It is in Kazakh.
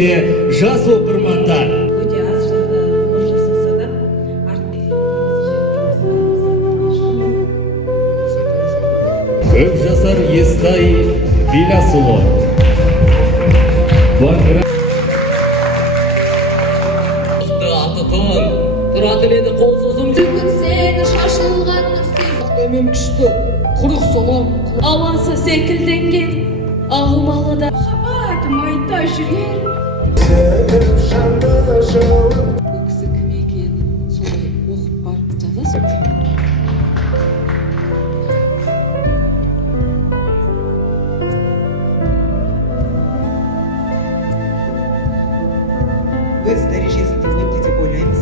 де жас оқырмандар. Өте аз жұмыс жасаса да Көп жасар Естай Белясұлы. Атытын тұратын еді қол созым Сені шашылған Әмем күшті, құрық солам. ауасы секілденген ағымалы да махаббатым айта жүрер. Бұл кісі кім екенін солай оқып барып жазасың. Өз дәрежесінде өтті деп ойлаймыз.